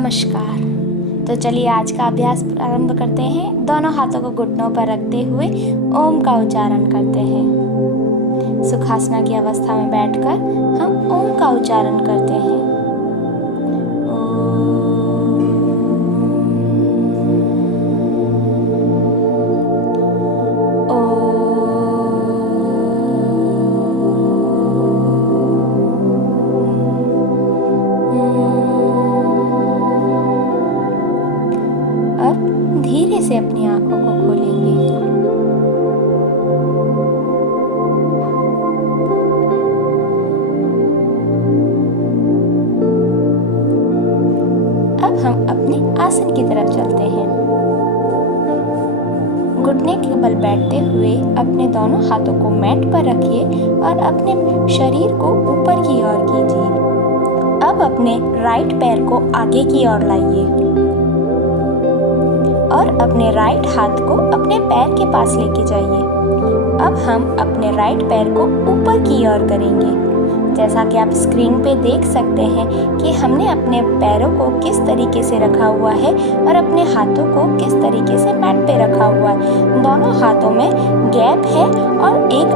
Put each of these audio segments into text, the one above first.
नमस्कार। तो चलिए आज का अभ्यास प्रारंभ करते हैं। दोनों हाथों को घुटनों पर रखते हुए ओम का उच्चारण करते हैं। सुखासना की अवस्था में बैठकर हम ओम का उच्चारण करते हैं। अब धीरे से अपनी आंखों को खोलेंगे। अब हम अपने आसन की तरफ चलते हैं। घुटने के बल बैठते हुए अपने दोनों हाथों को मैट पर रखिए और अपने शरीर को ऊपर की ओर कीजिए। अब अपने राइट पैर को आगे की ओर लाइए और अपने राइट हाथ को अपने पैर के पास लेके जाइए। अब हम अपने राइट पैर को ऊपर की ओर करेंगे। जैसा कि आप स्क्रीन पे देख सकते हैं कि हमने अपने पैरों को किस तरीके से रखा हुआ है और अपने हाथों को किस तरीके से मैट पे रखा हुआ है। दोनों हाथों में गैप है और एक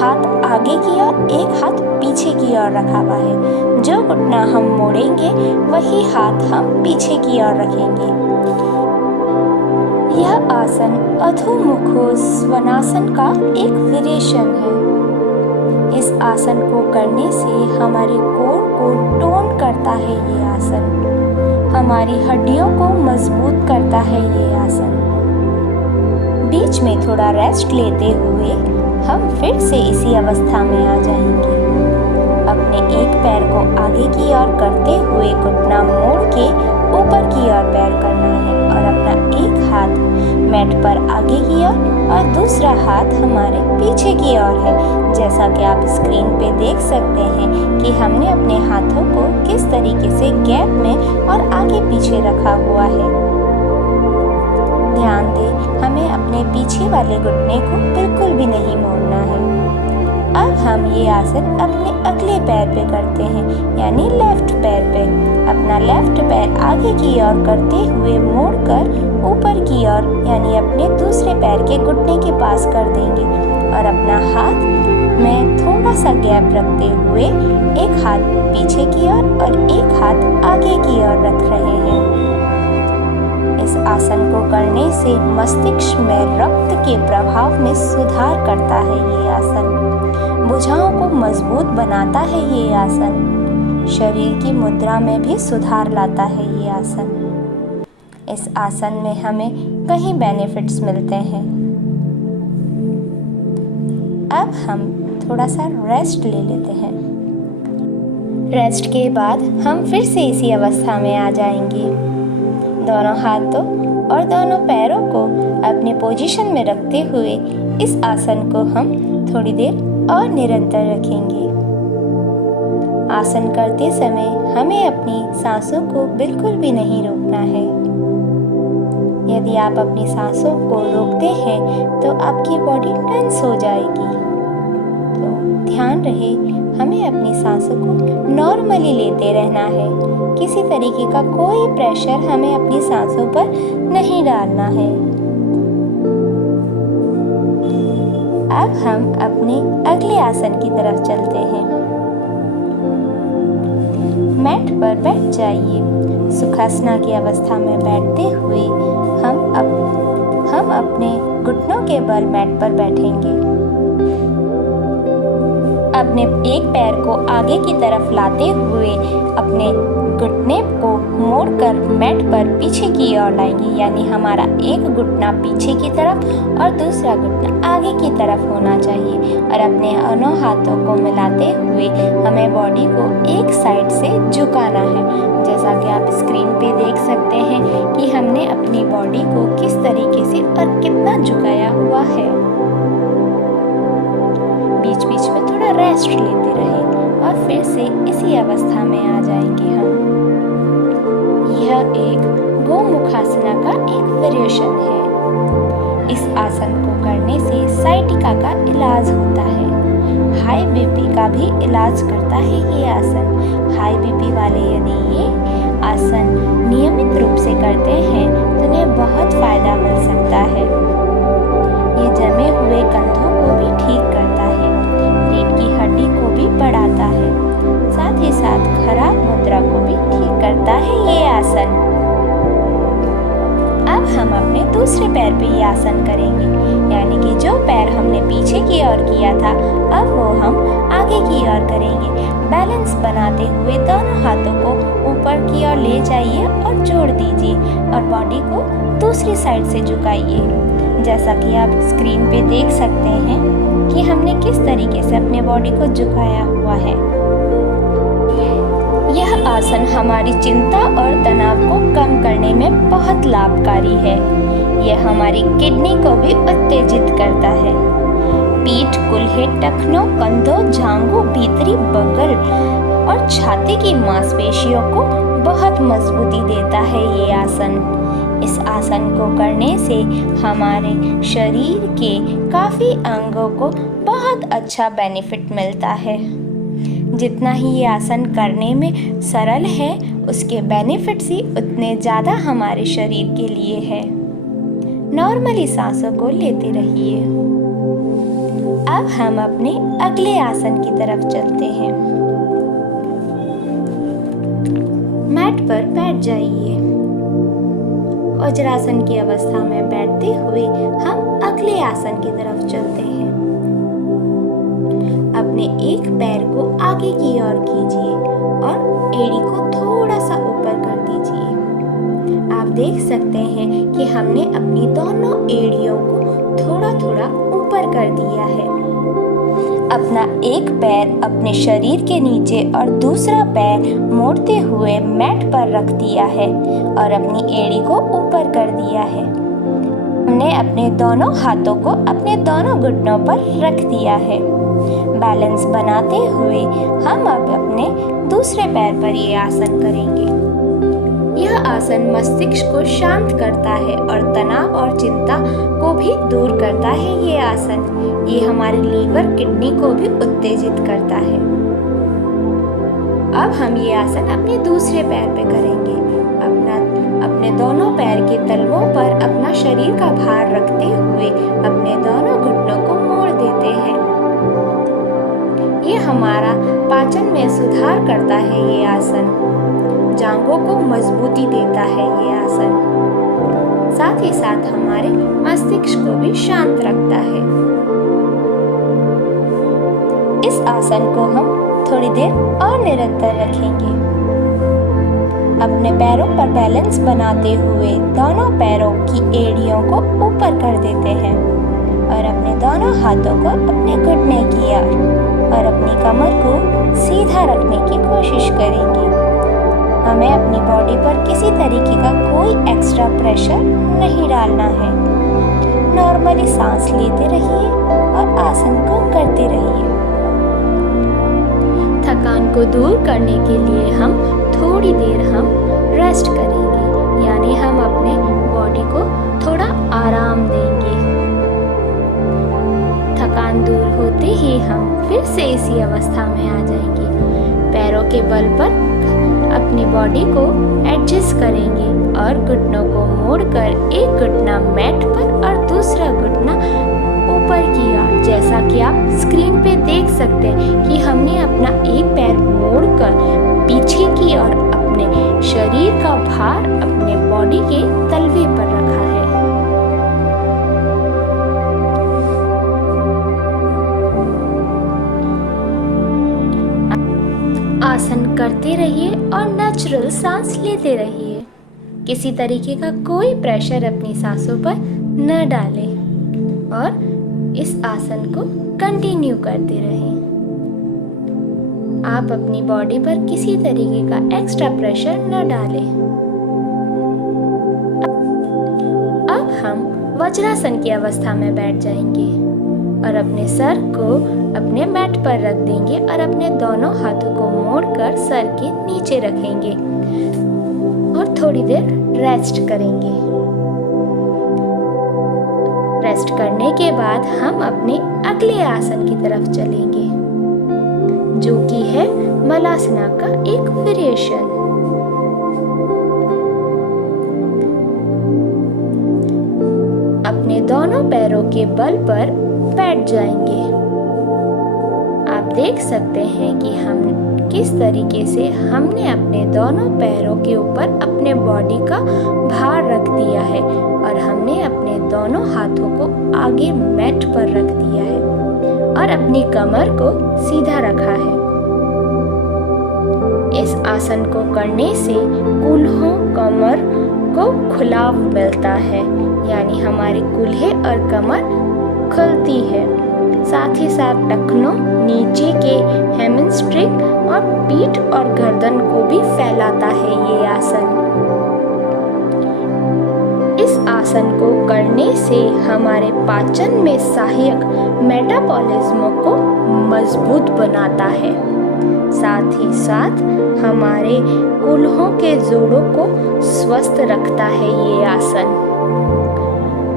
हाथ आगे की ओर, एक हाथ पीछे की ओर रखा हुआ है। जो घुटना हम मोड़ेंगे वही हाथ हम पीछे की ओर रखेंगे। यह आसन अधोमुखो स्वनासन का एक वेरिएशन है। इस आसन को करने से हमारे कोर को टोन करता है। ये आसन हमारी हड्डियों को मजबूत करता है। ये आसन बीच में थोड़ा रेस्ट लेते हुए हम फिर से इसी अवस्था में आ जाएंगे। अपने एक पैर को आगे की ओर करते हुए घुटना मोड़ के ऊपर की ओर पैर करना है और अपना एक हाथ मैट पर आगे की ओर और दूसरा हाथ हमारे पीछे की ओर है। जैसा कि आप स्क्रीन पे देख सकते हैं कि हमने अपने हाथों को किस तरीके से गैप में और आगे पीछे रखा हुआ है। ध्यान दें, हमें अपने पीछे वाले घुटने को बिल्कुल भी नहीं मोड़ना है। अब हम ये आसन अपने अगले पैर पे करते हैं, यानी लेफ्ट पैर पे। अपना लेफ्ट पैर आगे की ओर करते हुए मोड़कर ऊपर की ओर, यानी अपने दूसरे पैर के घुटने के पास कर देंगे और अपना हाथ में थोड़ा सा गैप रखते हुए एक हाथ पीछे की ओर और एक हाथ आगे की ओर रख रहे हैं। इस आसन को करने से मस्तिष्क में रक्त के प्रवाह में सुधार करता है। ये आसन भुजाओं को मजबूत बनाता है। ये आसन शरीर की मुद्रा में भी सुधार लाता है। ये आसन, इस आसन में हमें कई बेनिफिट्स मिलते हैं। अब हम थोड़ा सा रेस्ट ले लेते हैं। रेस्ट के बाद हम फिर से इसी अवस्था में आ जाएंगे। दोनों हाथों और दोनों पैरों को अपनी पोजीशन में रखते हुए इस आसन को हम थोड़ी देर और निरंतर रखेंगे। आसन करते समय हमें अपनी सांसों को बिल्कुल भी नहीं रोकना है। यदि आप अपनी सांसों को रोकते हैं तो आपकी बॉडी टेंस हो जाएगी। तो ध्यान रहे, हमें अपनी सांसों को नॉर्मली लेते रहना है। किसी तरीके का कोई प्रेशर हमें अपनी सांसों पर नहीं डालना है। अब हम अपने अगले आसन की तरफ चलते हैं। मैट पर बैठ जाइए। सुखासना की अवस्था में बैठते हुए हम अपने घुटनों के बल मैट पर बैठेंगे। अपने एक पैर को आगे की तरफ लाते हुए अपने घुटने को मोड़कर मैट पर पीछे की ओर लाएंगे, यानी हमारा एक घुटना पीछे की तरफ और दूसरा घुटना आगे की तरफ होना चाहिए। और अपने दोनों हाथों को मिलाते हुए हमें बॉडी को एक साइड से झुकाना है। जैसा कि आप स्क्रीन पे देख सकते हैं कि हमने अपनी बॉडी को किस तरीके से और कितना झुकाया हुआ है। बीच बीच में थोड़ा रेस्ट लेते रहे और फिर से इसी अवस्था में आ जाएंगे हम। यह एक गोमुखासना का एक वेरिएशन है। इस आसन को करने से साइटिका का इलाज होता है। हाई बीपी का भी इलाज करता है ये आसन। हाई बीपी वाले यदि ये आसन नियमित रूप से करते हैं तो उन्हें बहुत फायदा मिल सकता है। ये जमे हुए कंधों को भी ठीक करता है, रीढ़ की हड्डी को भी बढ़ाता है, साथ ही साथ खराब मुद्रा को भी ठीक करता है ये आसन। अब हम अपने दूसरे पैर पे ये आसन करेंगे, यानी कि जो पैर हमने पीछे की ओर किया था अब वो हम आगे की ओर करेंगे। बैलेंस बनाते हुए दोनों हाथों को ऊपर की ओर ले जाइए और जोड़ दीजिए और बॉडी को दूसरी साइड से झुकाइए। जैसा कि आप स्क्रीन पे देख सकते हैं कि हमने किस तरीके से अपने बॉडी को झुकाया हुआ है। यह आसन हमारी चिंता और तनाव को कम करने में बहुत लाभकारी है। यह हमारी किडनी को भी उत्तेजित करता है। पीठ, कूल्हे, टखनों, कंधों, जांघों, भीतरी बगल और छाती की मांसपेशियों को बहुत मजबूती देता है ये आसन। इस आसन को करने से हमारे शरीर के काफ़ी अंगों को बहुत अच्छा बेनिफिट मिलता है। जितना ही ये आसन करने में सरल है उसके बेनिफिट्स ही उतने ज़्यादा हमारे शरीर के लिए है। नॉर्मली सांसों को लेते रहिए। अब हम अपने अगले आसन की तरफ चलते हैं। मैट पर बैठ जाइए। वज्रासन की अवस्था में बैठते हुए हम अगले आसन की तरफ चलते हैं। अपने एक पैर को आगे की ओर कीजिए और एड़ी को थोड़ा सा ऊपर कर दीजिए। आप देख सकते हैं कि हमने अपनी दोनों एड़ियों को थोड़ा थोड़ा ऊपर कर दिया है। अपना एक पैर अपने शरीर के नीचे और दूसरा पैर मोड़ते हुए मैट पर रख दिया है और अपनी एड़ी को ऊपर कर दिया है। हमने अपने दोनों हाथों को अपने दोनों घुटनों पर रख दिया है। बैलेंस बनाते हुए हम अब अपने दूसरे पैर पर ये आसन करेंगे। यह आसन मस्तिष्क को शांत करता है और तनाव और चिंता को भी दूर करता है ये आसन। ये हमारे लीवर, किडनी को भी उत्तेजित करता है। अब हम ये आसन अपने दूसरे पैर पे करेंगे। अपने दोनों पैर के तलवों पर अपना शरीर का भार रखते हुए अपने दोनों घुटनों को मोड़ देते हैं। ये हमारा पाचन में सुधार करता है ये आसन। जांघों को मजबूती देता है ये आसन। साथ ही साथ हमारे मस्तिष्क को भी शांत रखता है। इस आसन को हम थोड़ी देर और निरंतर रखेंगे। अपने पैरों पर बैलेंस बनाते हुए दोनों पैरों की एड़ियों को ऊपर कर देते हैं और अपने दोनों हाथों को अपने घुटने की ओर और अपनी कमर को सीधा रखने की कोशिश करेंगे। हमें अपनी बॉडी पर किसी तरीके का कोई एक्स्ट्रा प्रेशर नहीं डालना है। नॉर्मली सांस लेते रहिए और आसन को करते रहिए। थकान को दूर करने के लिए हम थोड़ी देर हम रेस्ट करेंगे, यानी हम अपने बॉडी को थोड़ा आराम देंगे। थकान दूर होते ही हम फिर से इसी अवस्था में आ जाएंगे। पैरों के बल पर अपनी बॉडी को एडजस्ट करेंगे और घुटनों को मोड़कर एक घुटना मैट पर और दूसरा घुटना ऊपर की ओर। जैसा कि आप स्क्रीन पे देख सकते हैं कि हमने अपना एक पैर मोड़कर पीछे की ओर अपने शरीर का भार अपने बॉडी के तलवे पर रखा है। आसन करते रहिए और नेचुरल सांस लेते रहिए। किसी तरीके का कोई प्रेशर अपनी सांसों पर न डालें और इस आसन को कंटिन्यू करते रहें। आप अपनी बॉडी पर किसी तरीके का एक्स्ट्रा प्रेशर न डालें। अब हम वज्रासन की अवस्था में बैठ जाएंगे और अपने सर को अपने मैट पर रख देंगे और अपने दोनों हाथों को मोड़कर सर के नीचे रखेंगे और थोड़ी देर रेस्ट करेंगे। रेस्ट करने के बाद हम अपने अगले आसन की तरफ चलेंगे, जो कि है मलासना का एक वेरिएशन। अपने दोनों पैरों के बल पर बैठ जाएंगे। आप देख सकते हैं कि हम किस तरीके से हमने अपने दोनों पैरों के ऊपर अपने बॉडी का भार रख दिया है और हमने अपने दोनों हाथों को आगे मैट पर रख दिया है और अपनी कमर को सीधा रखा है। इस आसन को करने से कूल्हों कमर को खुलाव मिलता है, यानी हमारे कूल्हे और कमर खुलती है। साथ ही साथ टखनों, नीचे के हैमस्ट्रिंग और पीठ और गर्दन को भी फैलाता है ये आसन। इस आसन को करने से हमारे पाचन में सहायक मेटाबॉलिज्म को मजबूत बनाता है। साथ ही साथ हमारे कूल्हों के जोड़ों को स्वस्थ रखता है ये आसन।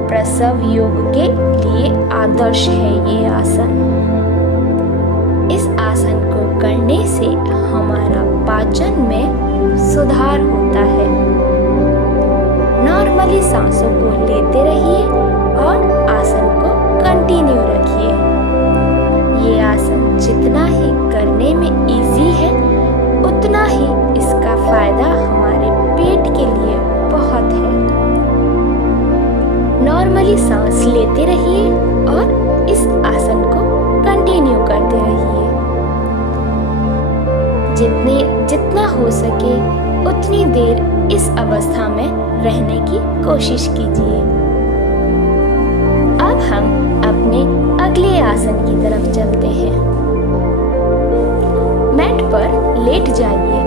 प्रसव योग के लिए आदर्श है ये आसन। इस आसन को करने से हमारा पाचन में सुधार होता है। नॉर्मली सांसों को लेते रहिए और आसन को कंटिन्यू रखिए। ये आसन जितना ही करने में इजी है, उतना ही इसका फायदा हमारे पेट के लिए बहुत है। नॉर्मली सांस लेते रहिए और इस आसन को कंटिन्यू करते रहिए। जितना हो सके उतनी देर इस अवस्था में रहने की कोशिश कीजिए। अब हम अपने अगले आसन की तरफ चलते हैं। मैट पर लेट जाइए।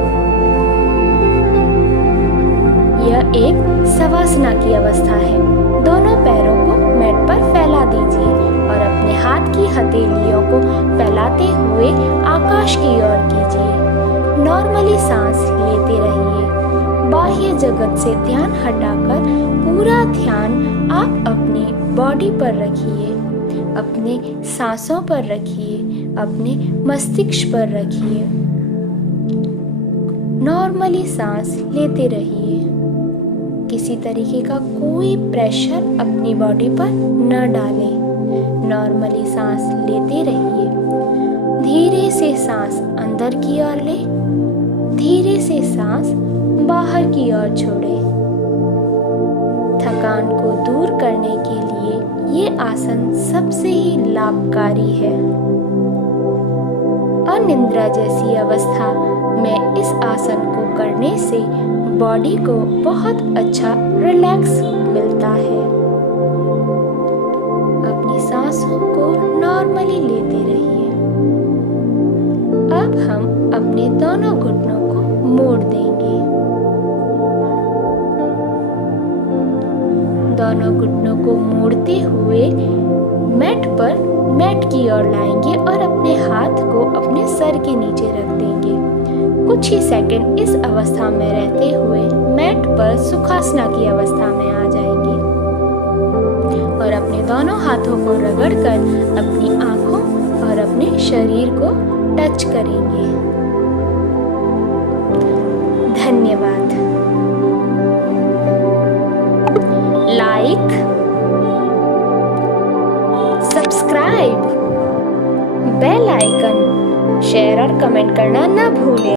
यह एक शवासना की अवस्था है। दोनों पैरों को मैट पर फैला दीजिए और अपने हाथ की हथेलियों को फैलाते हुए आकाश की ओर कीजिए। नॉर्मली सांस लेते रहिए। बाह्य जगत से ध्यान हटाकर पूरा ध्यान आप अपनी बॉडी पर रखिए, अपने सांसों पर रखिए, अपने मस्तिष्क पर रखिए। नॉर्मली सांस लेते रहिए। किसी तरीके का कोई प्रेशर अपनी बॉडी पर न डालें। नॉर्मली सांस लेते रहिए। धीरे से सांस अंदर की ओर ले, धीरे से सांस बाहर की ओर छोड़े। थकान को दूर करने के लिए ये आसन सबसे ही लाभकारी है। अनिद्रा जैसी अवस्था में इस आसन को करने से बॉडी को बहुत अच्छा रिलैक्स मिलता है। अपनी सांसों को नॉर्मली लेते रहिए। अब हम अपने दोनों घुटनों को मोड़ देंगे। दोनों घुटनों को मोड़ते हुए मैट की ओर लाएंगे और अपने हाथ को अपने सर के नीचे रख देंगे। कुछ ही सेकंड इस अवस्था में रहते हुए मैट पर सुखासना की अवस्था में आ जाएंगे और अपने दोनों हाथों को रगड़कर अपनी आंखों और अपने शरीर को टच करेंगे। धन्यवाद। Like, subscribe, bell icon, share और कमेंट करना ना भूलें।